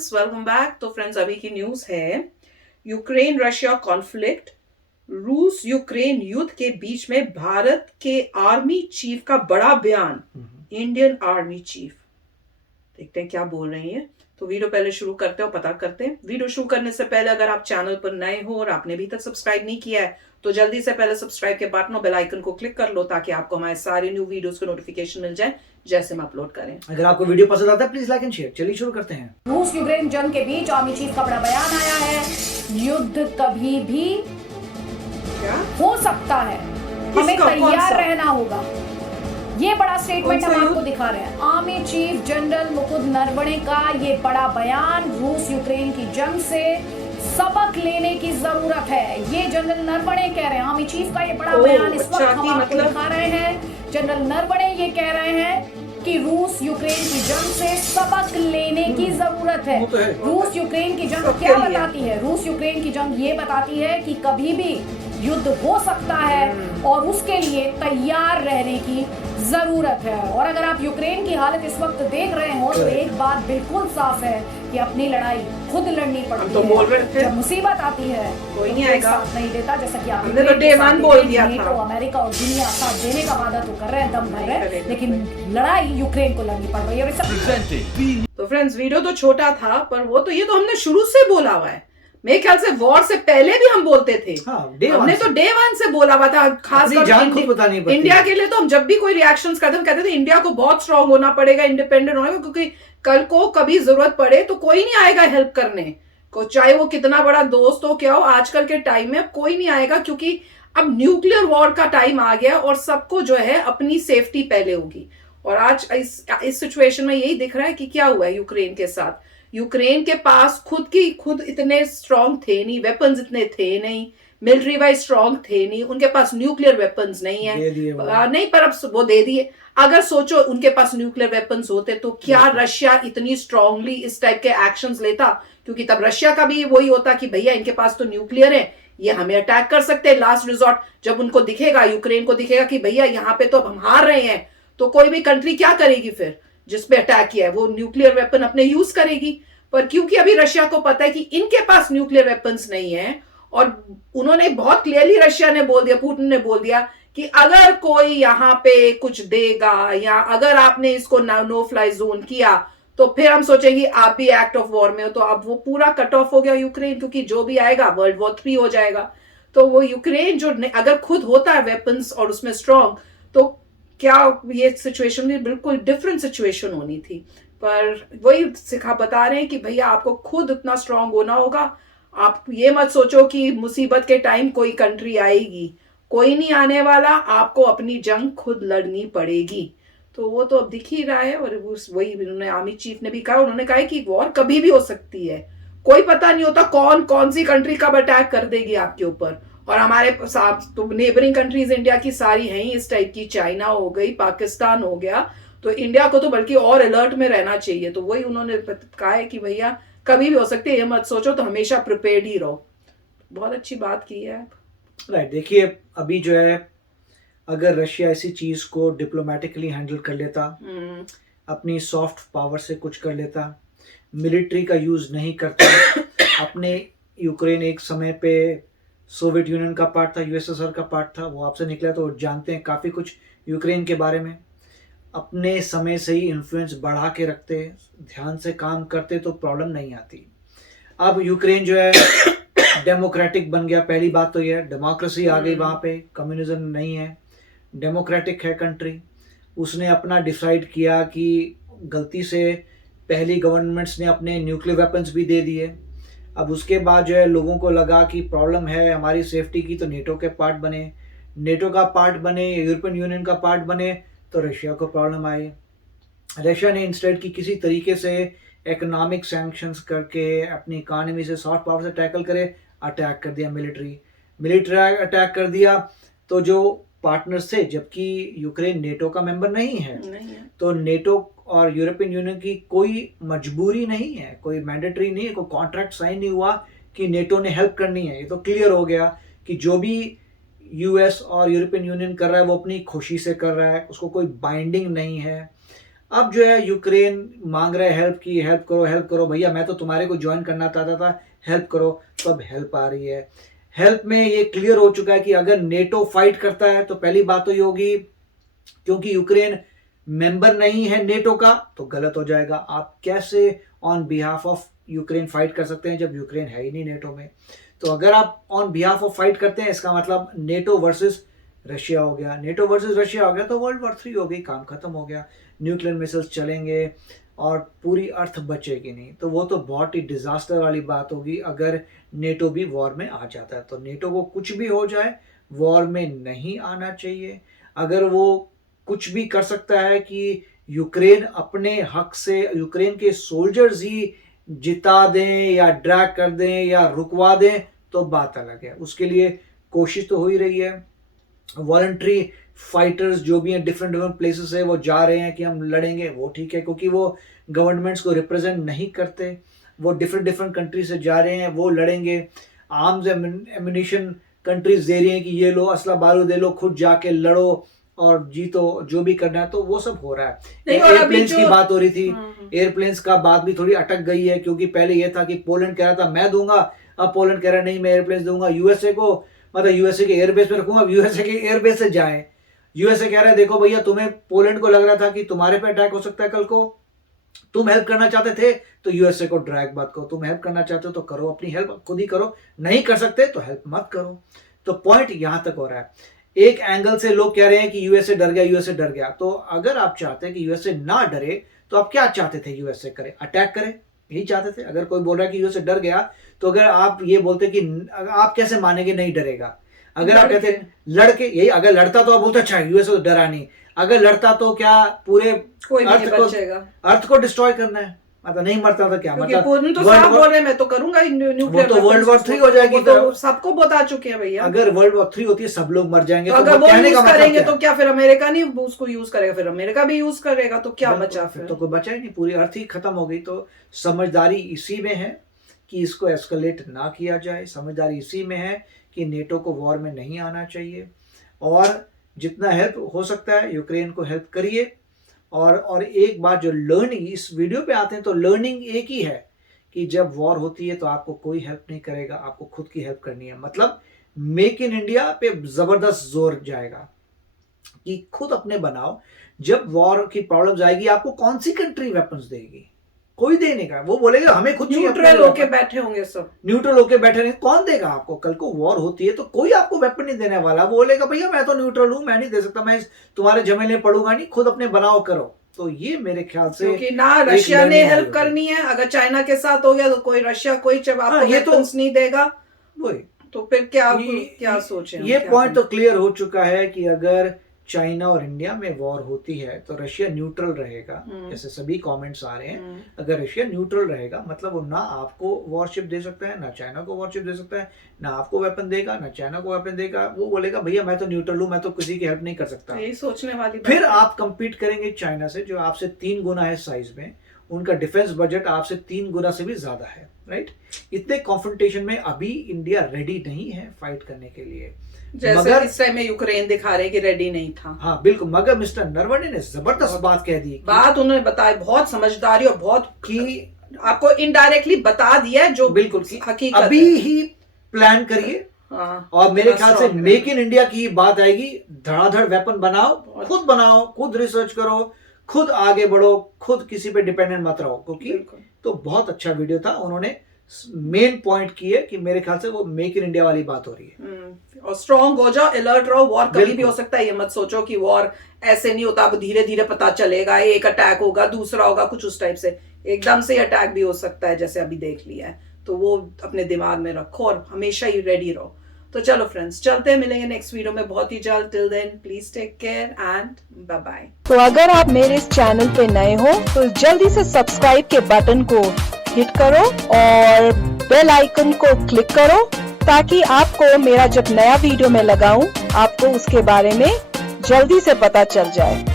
Friends, welcome back. तो friends, अभी की न्यूज है यूक्रेन रशिया कॉन्फ्लिक्ट। रूस यूक्रेन युद्ध के बीच में भारत के आर्मी चीफ का बड़ा बयान। इंडियन आर्मी चीफ, देखते हैं क्या बोल रही है। तो वीडियो पहले शुरू करते हो, पता करते हैं। वीडियो शुरू करने से पहले अगर आप चैनल पर नए हो और आपने अभी तक सब्सक्राइब नहीं किया है तो जल्दी से पहले सब्सक्राइब के बटन और बेल आइकन को क्लिक कर लो ताकि आपको हमारे सारे न्यू वीडियोस के नोटिफिकेशन मिल जाए जैसे हम अपलोड करें। अगर आपको वीडियो पसंद आता है प्लीज लाइक एंड शेयर। चलिए शुरू करते हैं। रूस यूक्रेन जंग के बीच आर्मी चीफ का बड़ा बयान आया है। युद्ध कभी भी क्या हो सकता है, हमें तैयार रहना होगा। ये बड़ा स्टेटमेंट हम आपको दिखा रहे हैं। Army chief general Mukund Naravane का ये बड़ा बयान, रूस यूक्रेन की जंग से सबक लेने की जरूरत है, ये जनरल नरवणे कह रहे हैं। आर्मी चीफ का ये बड़ा बयान इस वक्त हम आपको दिखा रहे हैं। जनरल नरवणे ये कह रहे हैं कि रूस यूक्रेन की जंग से सबक लेने की जरूरत है। रूस यूक्रेन की जंग क्या बताती है? रूस यूक्रेन की जंग ये बताती है कि कभी भी युद्ध हो सकता है और उसके लिए तैयार रहने की जरूरत है। और अगर आप यूक्रेन की हालत इस वक्त देख रहे हो तो एक बात बिल्कुल साफ है कि अपनी लड़ाई खुद लड़नी पड़ती तो है। जब मुसीबत आती है कोई नहीं आएगा, साथ नहीं देता। जैसा कि हमने तो डे वन बोल दिया था। तो अमेरिका और दुनिया साथ देने का वादा तो कर रहे हैं, दम भर रहे हैं, लेकिन लड़ाई यूक्रेन को लड़नी पड़ रही है। तो फ्रेंड्स, वीडियो तो छोटा था पर वो तो ये तो हमने शुरू से बोला हुआ है। मेरे ख्याल से वॉर से पहले भी हम बोलते थे। हमने तो डे वन से बोला हुआ था। खासकर इंडिया के लिए तो हम जब भी कोई रिएक्शंस करते थे कहते थे इंडिया को बहुत स्ट्रांग होना पड़ेगा, इंडिपेंडेंट होना, क्योंकि कल को कभी जरूरत पड़े तो कोई नहीं आएगा हेल्प करने को, चाहे वो कितना बड़ा दोस्त हो क्या हो। आजकल के टाइम में कोई नहीं आएगा क्योंकि अब न्यूक्लियर वॉर का टाइम आ गया और सबको जो है अपनी सेफ्टी पहले होगी। और आज इस सिचुएशन में यही दिख रहा है कि क्या हुआ है यूक्रेन के साथ। यूक्रेन के पास खुद इतने स्ट्रांग थे नहीं, वेपन्स इतने थे नहीं, मिलिट्री वाइज स्ट्रांग थे नहीं, उनके पास न्यूक्लियर वेपन्स नहीं है। नहीं, पर अब वो दे दिए। अगर सोचो उनके पास न्यूक्लियर वेपन्स होते तो क्या रशिया इतनी स्ट्रांगली इस टाइप के एक्शंस लेता? क्योंकि तब रशिया का भी वही होता कि भैया इनके पास तो न्यूक्लियर है, ये हमें अटैक कर सकते हैं। लास्ट रिजॉर्ट जब उनको दिखेगा, यूक्रेन को दिखेगा कि भैया यहाँ पे तो अब हम हार रहे हैं, तो कोई भी कंट्री क्या करेगी फिर? जिसपे अटैक किया है वो न्यूक्लियर वेपन अपने यूज करेगी। पर क्योंकि अभी रशिया को पता है कि इनके पास न्यूक्लियर वेपन्स नहीं है और उन्होंने बहुत क्लियरली रशिया ने बोल दिया, पुतिन ने बोल दिया कि अगर कोई यहाँ पे कुछ देगा या अगर आपने इसको नो फ्लाई जोन किया तो फिर हम सोचेंगे आप भी एक्ट ऑफ वॉर में हो। तो अब वो पूरा कट ऑफ हो गया यूक्रेन, क्योंकि जो भी आएगा वर्ल्ड वॉर 3 हो जाएगा। तो वो यूक्रेन जो अगर खुद होता है वेपन्स और उसमें स्ट्रांग, तो क्या ये सिचुएशन भी बिल्कुल डिफरेंट सिचुएशन होनी थी। पर वही बता रहे हैं कि भैया आपको खुद इतना स्ट्रांग होना होगा। आप ये मत सोचो कि मुसीबत के टाइम कोई कंट्री आएगी, कोई नहीं आने वाला, आपको अपनी जंग खुद लड़नी पड़ेगी। तो वो तो अब दिख ही रहा है। और वही उन्होंने आर्मी चीफ ने भी कहा, उन्होंने कहा कि वॉर कभी भी हो सकती है, कोई पता नहीं होता कौन सी कंट्री कब अटैक कर देगी आपके ऊपर। और हमारे तो नेबरिंग कंट्रीज इंडिया की सारी हैं ही इस टाइप की, चाइना हो गई, पाकिस्तान हो गया, तो इंडिया को तो बल्कि और अलर्ट में रहना चाहिए। तो वही उन्होंने कहा है कि भैया कभी भी हो सकती है, ये मत सोचो, तो हमेशा प्रिपेयर्ड ही रहो। बहुत अच्छी बात की है। राइट, देखिए अभी जो है अगर रशिया इसी चीज को डिप्लोमेटिकली हैंडल कर लेता, अपनी सॉफ्ट पावर से कुछ कर लेता, मिलिट्री का यूज नहीं करता, अपने यूक्रेन एक समय पे सोवियत यूनियन का पार्ट था, यूएसएसआर का पार्ट था, वो आपसे निकला तो जानते हैं काफ़ी कुछ यूक्रेन के बारे में। अपने समय से ही इन्फ्लुएंस बढ़ा के रखते, ध्यान से काम करते तो प्रॉब्लम नहीं आती। अब यूक्रेन जो है डेमोक्रेटिक बन गया, पहली बात तो यह है, डेमोक्रेसी आ गई वहाँ पे, कम्युनिज्म नहीं है, डेमोक्रेटिक है कंट्री। उसने अपना डिसाइड किया कि गलती से पहली गवर्नमेंट्स ने अपने न्यूक्लियर वेपन्स भी दे दिए। अब उसके बाद जो है लोगों को लगा कि प्रॉब्लम है हमारी सेफ्टी की, तो नेटो के पार्ट बने, नेटो का पार्ट बने, यूरोपियन यूनियन का पार्ट बने, तो रशिया को प्रॉब्लम आई। रशिया ने इंस्टेड की किसी तरीके से इकोनॉमिक सैंक्शंस करके अपनी इकानमी से सॉफ्ट पावर से टैकल करे, अटैक कर दिया, मिलिट्री अटैक कर दिया। तो जो पार्टनर्स थे, जबकि यूक्रेन नेटो का मेंबर नहीं है, तो नेटो और यूरोपियन यूनियन की कोई मजबूरी नहीं है, कोई मैंडेटरी नहीं है, कोई कॉन्ट्रैक्ट साइन नहीं हुआ कि नेटो ने हेल्प करनी है। ये तो क्लियर हो गया कि जो भी यूएस और यूरोपियन यूनियन कर रहा है वो अपनी खुशी से कर रहा है, उसको कोई बाइंडिंग नहीं है। अब जो है यूक्रेन मांग रहे हेल्प की, हेल्प करो भैया, मैं तो तुम्हारे को ज्वाइन करना चाहता था, हेल्प करो। तो अब हेल्प आ रही है। हेल्प में ये क्लियर हो चुका है कि अगर नेटो फाइट करता है तो पहली बात तो ये होगी, क्योंकि यूक्रेन मेंबर नहीं है नेटो का, तो गलत हो जाएगा। आप कैसे on behalf of Ukraine fight कर सकते हैं जब यूक्रेन है ही नहीं नेटो में? तो अगर आप ऑन बिहाफ ऑफ फाइट करते हैं, इसका मतलब नेटो वर्सेस रशिया हो गया। नेटो वर्सेस रशिया हो गया तो वर्ल्ड वॉर 3 हो गई, काम खत्म हो गया। न्यूक्लियर मिसाइल्स चलेंगे और पूरी अर्थ बचेगी नहीं। तो वो तो बहुत ही डिजास्टर वाली बात होगी अगर नेटो भी वॉर में आ जाता है। तो नेटो को कुछ भी हो जाए, वॉर में नहीं आना चाहिए। अगर वो कुछ भी कर सकता है कि यूक्रेन अपने हक से यूक्रेन के सोल्जर्स ही जिता दें या ड्रैग कर दें या रुकवा दें, तो बात अलग है। उसके लिए कोशिश तो हो ही रही है। वॉलंटरी फाइटर्स जो भी हैं डिफरेंट प्लेसेस है, वो जा रहे हैं कि हम लड़ेंगे, वो ठीक है, क्योंकि वो गवर्नमेंट्स को रिप्रेजेंट नहीं करते। वो डिफरेंट कंट्री से जा रहे हैं, वो लड़ेंगे। आर्म्स एम्युनिशन कंट्रीज दे रही हैं कि ये लो, असला बारूद दे लो, खुद जाके लड़ो और जीतो, जो भी करना है। तो वो सब हो रहा है। एयरप्लेन्स की बात हो रही थी, एयरप्लेन्स का बात भी थोड़ी अटक गई है, क्योंकि पहले ये था कि पोलैंड कह रहा था मैं दूंगा, अब पोलैंड कह रहा नहीं मैं एयरप्लेन्स दूंगा। यूएसए को, मतलब यूएसए के एयरबेस पे रखूंगा, यूएसए के एयरबेस से जाए। यूएसए कह रहा है देखो भैया, तुम्हें पोलैंड को लग रहा था कि तुम्हारे पे अटैक हो सकता है कल को, तुम हेल्प करना चाहते थे तो यूएसए को ड्रैग मत करो। तुम हेल्प करना चाहते हो तो करो, अपनी हेल्प खुद ही करो, नहीं कर सकते तो हेल्प मत करो। तो पॉइंट यहां तक हो रहा है। एक एंगल से लोग कह रहे हैं कि यूएसए डर गया, यूएसए डर गया। तो अगर आप चाहते हैं कि यूएसए ना डरे, तो आप क्या चाहते थे? यूएसए करे, अटैक करे, यही चाहते थे। अगर कोई बोल रहा है कि यूएसए डर गया, तो अगर आप ये बोलते कि आप कैसे मानेंगे नहीं डरेगा? अगर आप कहते लड़के, यही अगर लड़ता तो आप बोलते अच्छा यूएसए तो डरा नहीं। अगर लड़ता तो क्या पूरे अर्थ को डिस्ट्रॉय करना है? मतलब नहीं मरता था क्या? मतलब तो साफ बोल रहे मैं तो करूंगा न्यूक्लियर, तो वर्ल्ड वॉर 3 हो जाएगी। तो सबको बता चुके हैं भैया। अगर वर्ल्ड वॉर 3 होती है, सब लोग मर जाएंगे। तो अगर वो यूज करेंगे तो क्या फिर अमेरिका नहीं उसको यूज करेगा? फिर अमेरिका भी यूज करेगा तो क्या बचा? फिर तो कोई बचा ही नहीं, पूरी अर्थ ही खत्म हो गई। तो समझदारी इसी में है कि इसको एस्केलेट ना किया जाए। समझदारी इसी में है कि नेटो को वॉर में नहीं आना चाहिए, और जितना हेल्प हो सकता है यूक्रेन को हेल्प करिए। और एक बात जो लर्निंग, इस वीडियो पे आते हैं तो लर्निंग एक ही है कि जब वॉर होती है तो आपको कोई हेल्प नहीं करेगा, आपको खुद की हेल्प करनी है। मतलब मेक इन इंडिया पे जबरदस्त जोर जाएगा कि खुद अपने बनाओ। जब वॉर की प्रॉब्लम्स आएगी, आपको कौन सी कंट्री वेपन्स देगी? कोई देने का, वो बोलेगा हमें खुद न्यूट्रल होके बैठे होंगे सब, न्यूट्रल होके बैठे रहेंगे। कौन देगा आपको? कल को वॉर होती है तो कोई आपको वेपन नहीं देने वाला। वो बोलेगा भैया मैं तो न्यूट्रल हूं, मैं नहीं दे सकता, मैं तुम्हारे झमेले पड़ूंगा नहीं, खुद अपने बनाओ करो। तो ये मेरे ख्याल से, क्योंकि ना रशिया ने हेल्प करनी है। अगर चाइना के साथ हो गया तो कोई रशिया कोई जब आपको वेपन्स नहीं देगा, वही तो फिर क्या सोचे? ये पॉइंट तो क्लियर हो चुका है कि अगर चाइना और इंडिया में वॉर होती है तो रशिया न्यूट्रल रहेगा। जैसे सभी कमेंट्स आ रहे हैं, अगर रशिया न्यूट्रल रहेगा मतलब वो ना आपको वॉरशिप दे सकता है, ना चाइना को वॉरशिप दे सकता है, ना आपको वेपन देगा, ना चाइना को वेपन देगा। वो बोलेगा भैया मैं तो न्यूट्रल हूं, मैं तो किसी की हेल्प नहीं कर सकता। यही सोचने वाली बात। फिर आप कंपीट करेंगे चाइना से, जो आपसे 3 गुना है साइज में। उनका डिफेंस बजट आपसे 3 गुना से भी ज्यादा है, राइट? इतने कॉन्फ्रंटेशन में अभी इंडिया रेडी नहीं है फाइट करने के लिए। जैसे मगर इस टाइम में यूक्रेन दिखा रहे कि रेडी नहीं था। हाँ बिल्कुल, मगर मिस्टर नरवणे ने जबरदस्त बात कह दी। बात उन्होंने बताई बहुत समझदारी और बहुत कि आपको इनडायरेक्टली बता दिया जो बिल्कुल हकीकत अभी ही प्लान करिए। और मेरे ख्याल से मेक इन इंडिया की बात आएगी। धड़ाधड़ वेपन बनाओ, खुद रिसर्च करो, खुद आगे बढ़ो, खुद किसी पे डिपेंडेंट मत रहो। क्योंकि तो बहुत अच्छा वीडियो था, उन्होंने मेन पॉइंट की है कि मेरे ख्याल से वो मेक इन इंडिया वाली बात हो रही है। और स्ट्रॉन्ग हो जाओ, अलर्ट रहो। वॉर कभी भी हो सकता है, ये मत सोचो कि वॉर ऐसे नहीं होता, अब धीरे धीरे पता चलेगा, एक अटैक होगा दूसरा होगा, कुछ उस टाइप से एकदम से अटैक भी हो सकता है जैसे अभी देख लिया है। तो वो अपने दिमाग में रखो और हमेशा ही रेडी रहो। तो चलो फ्रेंड्स, चलते हैं, मिलेंगे नेक्स्ट वीडियो में बहुत ही जल्द। Till then please take care and bye bye. तो अगर आप मेरे इस चैनल पे नए हो तो जल्दी से सब्सक्राइब के बटन को हिट करो और बेल आइकन को क्लिक करो, ताकि आपको मेरा जब नया वीडियो मैं लगाऊं आपको उसके बारे में जल्दी से पता चल जाए।